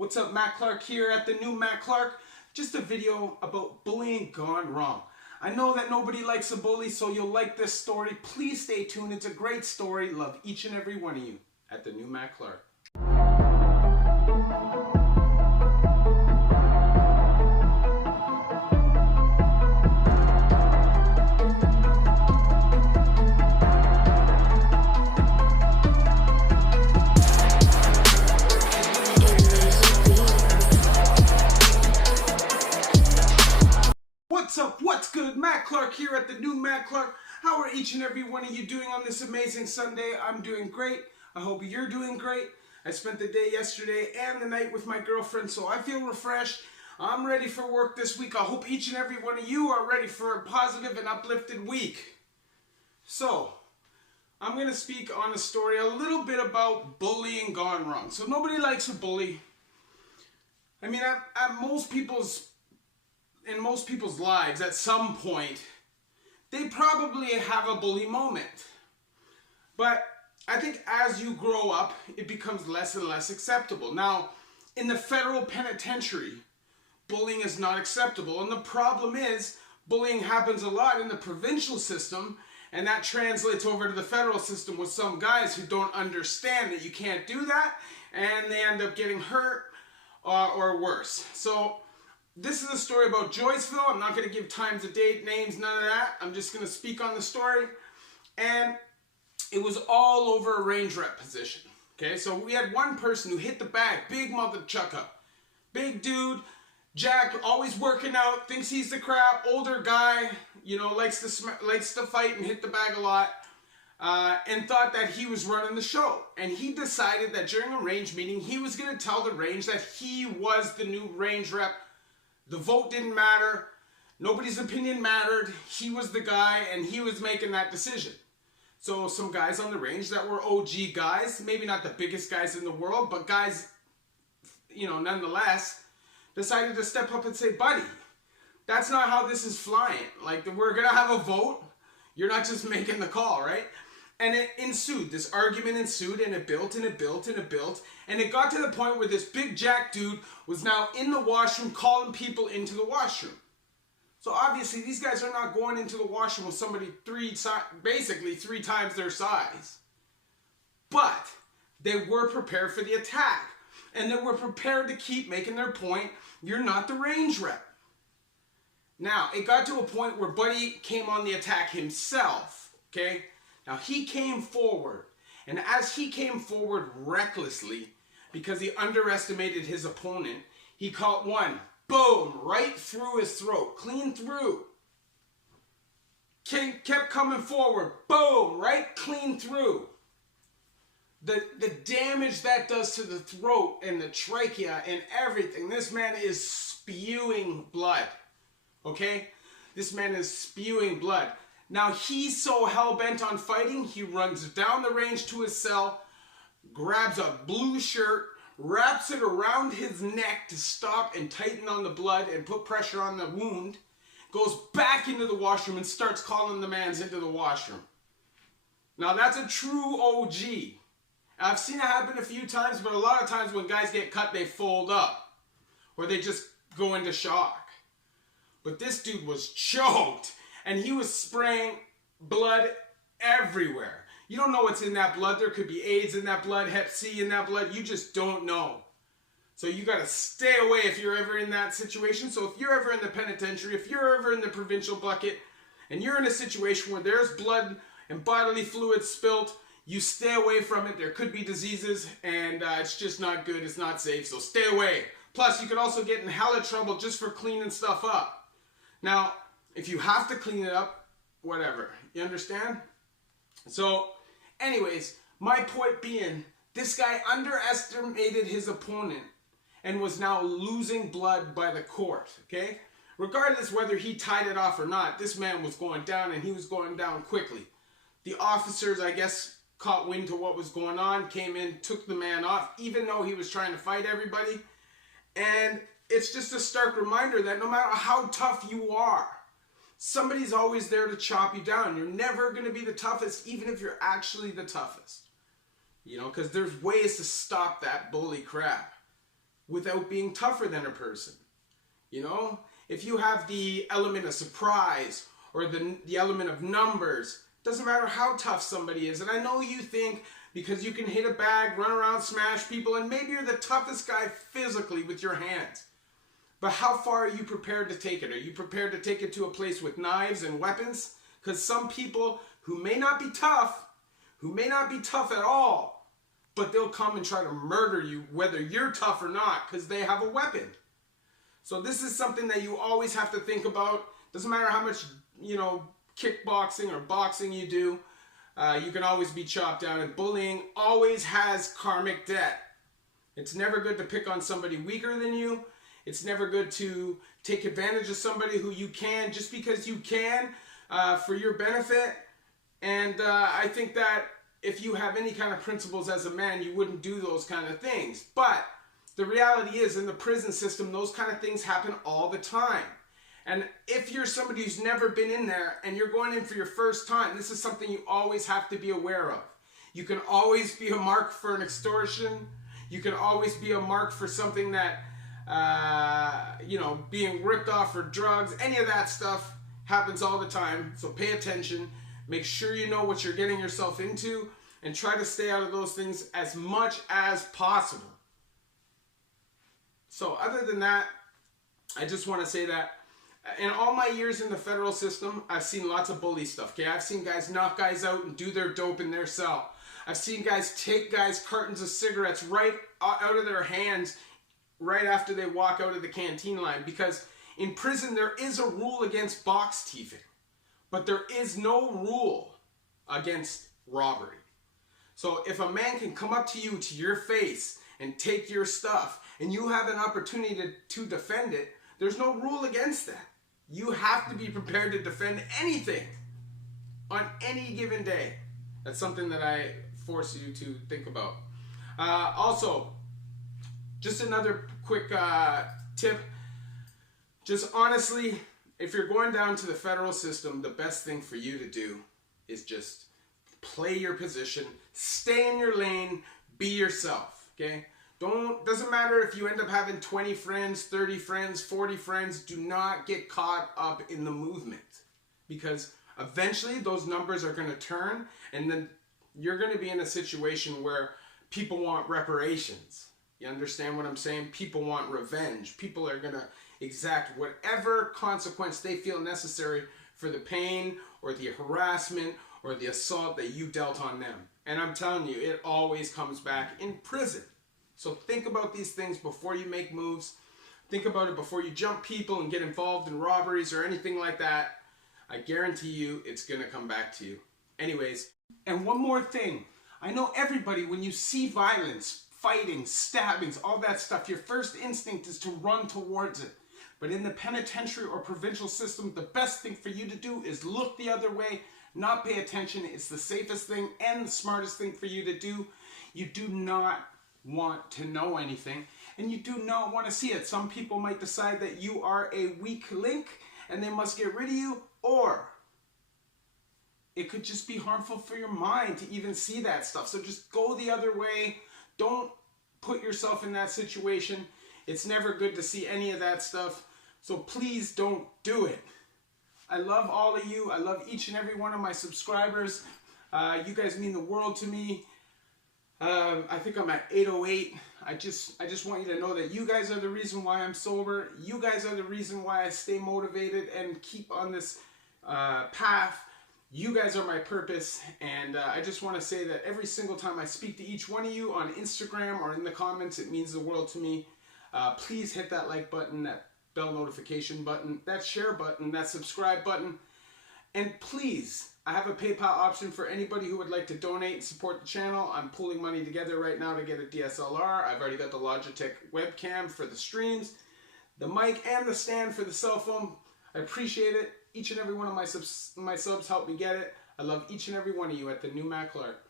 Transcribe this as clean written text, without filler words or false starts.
What's up, Matt Clark here at the new Matt Clark. Just a video about bullying gone wrong. I know that nobody likes a bully, so you'll like this story. Please stay tuned. It's a great story. Love each and every one of you at the new Matt Clark. What's up? What's good? Matt Clark here at the new Matt Clark. How are each and every one of you doing on this amazing Sunday? I'm doing great. I hope you're doing great. I spent the day yesterday and the night with my girlfriend, so I feel refreshed. I'm ready for work this week. I hope each and every one of you are ready for a positive and uplifted week. So, I'm going to speak on a story a little bit about bullying gone wrong. So nobody likes a bully. I mean, in most people's lives, at some point, they probably have a bully moment. But I think as you grow up, it becomes less and less acceptable. Now, in the federal penitentiary, bullying is not acceptable. And the problem is, bullying happens a lot in the provincial system, and that translates over to the federal system with some guys who don't understand that you can't do that, and they end up getting hurt or worse. So, this is a story about Joyceville. I'm not going to give times of date, names, none of that. I'm just going to speak on the story. And it was all over a range rep position. Okay, so we had one person who hit the bag, big mother chucker. Big dude, Jack, always working out, thinks he's the crap, older guy, you know, likes to fight and hit the bag a lot. And thought that he was running the show. And he decided that during a range meeting, he was going to tell the range that he was the new range rep. The vote didn't matter. Nobody's opinion mattered. He was the guy, and he was making that decision. So some guys on the range that were OG guys, maybe not the biggest guys in the world, but guys, you know, nonetheless, decided to step up and say, buddy, that's not how this is flying. Like, we're going to have a vote. You're not just making the call, right? And it ensued. This argument ensued, and it built, and it built, and it built. And it got to the point where this big Jack dude was now in the washroom calling people into the washroom. So obviously, these guys are not going into the washroom with somebody basically three times their size. But they were prepared for the attack. And they were prepared to keep making their point. You're not the range rep. Now, it got to a point where Buddy came on the attack himself. Okay? Now, he came forward, and as he came forward recklessly, because he underestimated his opponent, he caught one, boom, right through his throat, clean through. Kept coming forward, boom, right clean through. The damage that does to the throat and the trachea and everything, this man is spewing blood, okay? This man is spewing blood. Now, he's so hell-bent on fighting, he runs down the range to his cell, grabs a blue shirt, wraps it around his neck to stop and tighten on the blood and put pressure on the wound, goes back into the washroom and starts calling the mans into the washroom. Now, that's a true OG. I've seen it happen a few times, but a lot of times when guys get cut, they fold up, or they just go into shock. But this dude was choked. And he was spraying blood everywhere. You don't know what's in that blood. There could be AIDS in that blood, Hep C in that blood. You just don't know. So you got to stay away if you're ever in that situation. So if you're ever in the penitentiary, if you're ever in the provincial bucket, and you're in a situation where there's blood and bodily fluids spilt, you stay away from it. There could be diseases, and it's just not good. It's not safe, so stay away. Plus, you could also get in hella trouble just for cleaning stuff up. Now, if you have to clean it up, whatever. You understand? So, anyways, my point being, this guy underestimated his opponent and was now losing blood by the court, okay? Regardless whether he tied it off or not, this man was going down, and he was going down quickly. The officers, I guess, caught wind to what was going on, came in, took the man off, even though he was trying to fight everybody. And it's just a stark reminder that no matter how tough you are, somebody's always there to chop you down. You're never going to be the toughest, even if you're actually the toughest. You know, because there's ways to stop that bully crap. without being tougher than a person. You know, if you have the element of surprise or the element of numbers, doesn't matter how tough somebody is. And I know you think because you can hit a bag, run around, smash people, and maybe you're the toughest guy physically with your hands. But how far are you prepared to take it? Are you prepared to take it to a place with knives and weapons? Because some people who may not be tough at all, but they'll come and try to murder you whether you're tough or not because they have a weapon. So this is something that you always have to think about. Doesn't matter how much, kickboxing or boxing you do, you can always be chopped down. And bullying always has karmic debt. It's never good to pick on somebody weaker than you. It's never good to take advantage of somebody who you can just because you can for your benefit. And I think that if you have any kind of principles as a man, you wouldn't do those kind of things. But the reality is, in the prison system, those kind of things happen all the time. And if you're somebody who's never been in there and you're going in for your first time, this is something you always have to be aware of. You can always be a mark for an extortion. You can always be a mark for something that, being ripped off for drugs. Any of that stuff happens all the time. So pay attention. Make sure you know what you're getting yourself into and try to stay out of those things as much as possible. So other than that, I just want to say that in all my years in the federal system, I've seen lots of bully stuff, okay? I've seen guys knock guys out and do their dope in their cell. I've seen guys take guys' cartons of cigarettes right out of their hands right after they walk out of the canteen line, because in prison there is a rule against box thieving, but there is no rule against robbery. So if a man can come up to you, to your face, and take your stuff, and you have an opportunity to defend it, there's no rule against that. You have to be prepared to defend anything on any given day. That's something that I force you to think about. Also, just another quick tip. Just honestly, if you're going down to the federal system, the best thing for you to do is just play your position, stay in your lane, be yourself, okay? Doesn't matter if you end up having 20 friends, 30 friends, 40 friends, do not get caught up in the movement, because eventually those numbers are going to turn, and then you're going to be in a situation where people want reparations. You understand what I'm saying? People want revenge. People are going to exact whatever consequence they feel necessary for the pain or the harassment or the assault that you dealt on them. And I'm telling you, it always comes back in prison. So think about these things before you make moves. Think about it before you jump people and get involved in robberies or anything like that. I guarantee you it's going to come back to you. Anyways, and one more thing. I know everybody, when you see violence, fighting, stabbings, all that stuff, your first instinct is to run towards it. But in the penitentiary or provincial system, the best thing for you to do is look the other way, not pay attention. It's the safest thing and the smartest thing for you to do. You do not want to know anything, and you do not want to see it. Some people might decide that you are a weak link and they must get rid of you, or it could just be harmful for your mind to even see that stuff. So just go the other way. Don't put yourself in that situation. It's never good to see any of that stuff. So please don't do it. I love all of you. I love each and every one of my subscribers. You guys mean the world to me. I think I'm at 808. I just want you to know that you guys are the reason why I'm sober. You guys are the reason why I stay motivated and keep on this path. You guys are my purpose, and I just want to say that every single time I speak to each one of you on Instagram or in the comments, it means the world to me. Please hit that like button, that bell notification button, that share button, that subscribe button, and please, I have a PayPal option for anybody who would like to donate and support the channel. I'm pulling money together right now to get a DSLR. I've already got the Logitech webcam for the streams, the mic, and the stand for the cell phone. I appreciate it. Each and every one of my subs helped me get it. I love each and every one of you at the New Matt Clark.